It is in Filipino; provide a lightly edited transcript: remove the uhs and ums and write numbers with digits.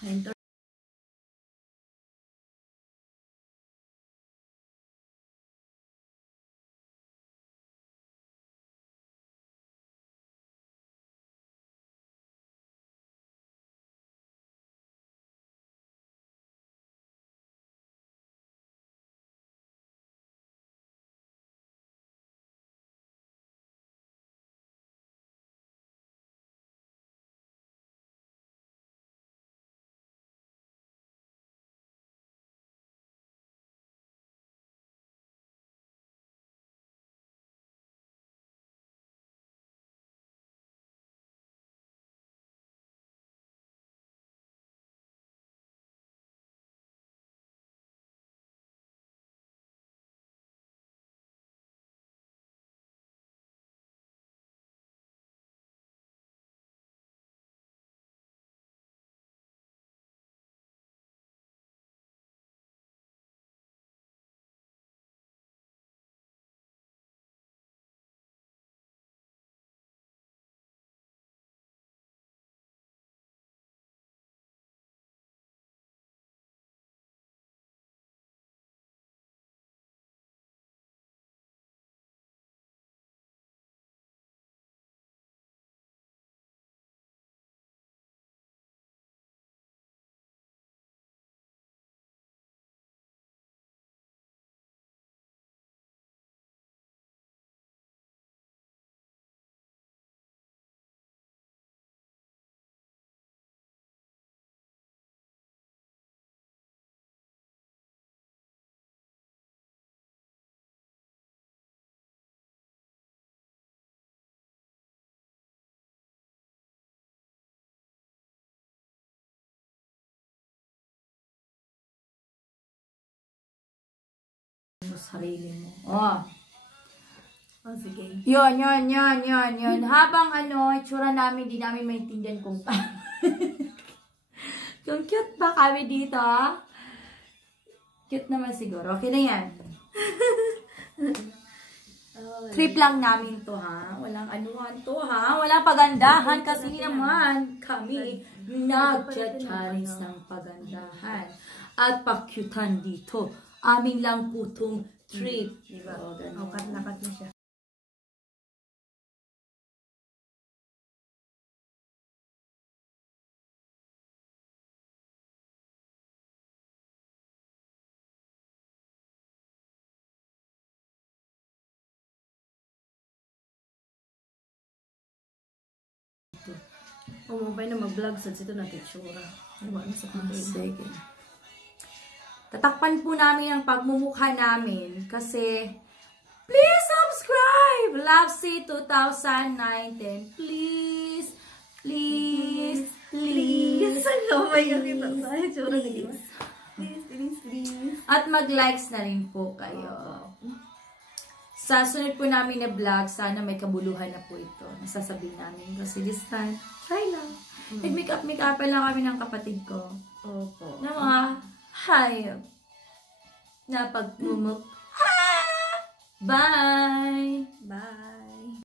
Enter. Sarili mo. Sige. Yun. Habang itsura namin, di namin maintindihan kung kung cute ba kami dito, Cute naman siguro. Okay na yan. Trip lang namin to, ha? Walang anuhan to, ha? Walang pagandahan kasi naman kami nagcha-challenge ng pagandahan at pakyutan dito. Amin lang po itong trip. Diba? O, ganun. Nakat na siya. Umabay na mag-vlog sa dito na titsura. Sige. Tatakpan po namin ang pagmumukha namin kasi please subscribe! Lovesy 2019. Please. Please. Please. Please. At mag-likes na rin po kayo. Sa sunod po namin na vlog, sana may kabuluhan na po ito. Nasasabihin namin. Kasi this time, try lang. Nag-make-up lang kami ng kapatid ko. Opo. Na mga hayop na pagmumuk. Bye! Bye!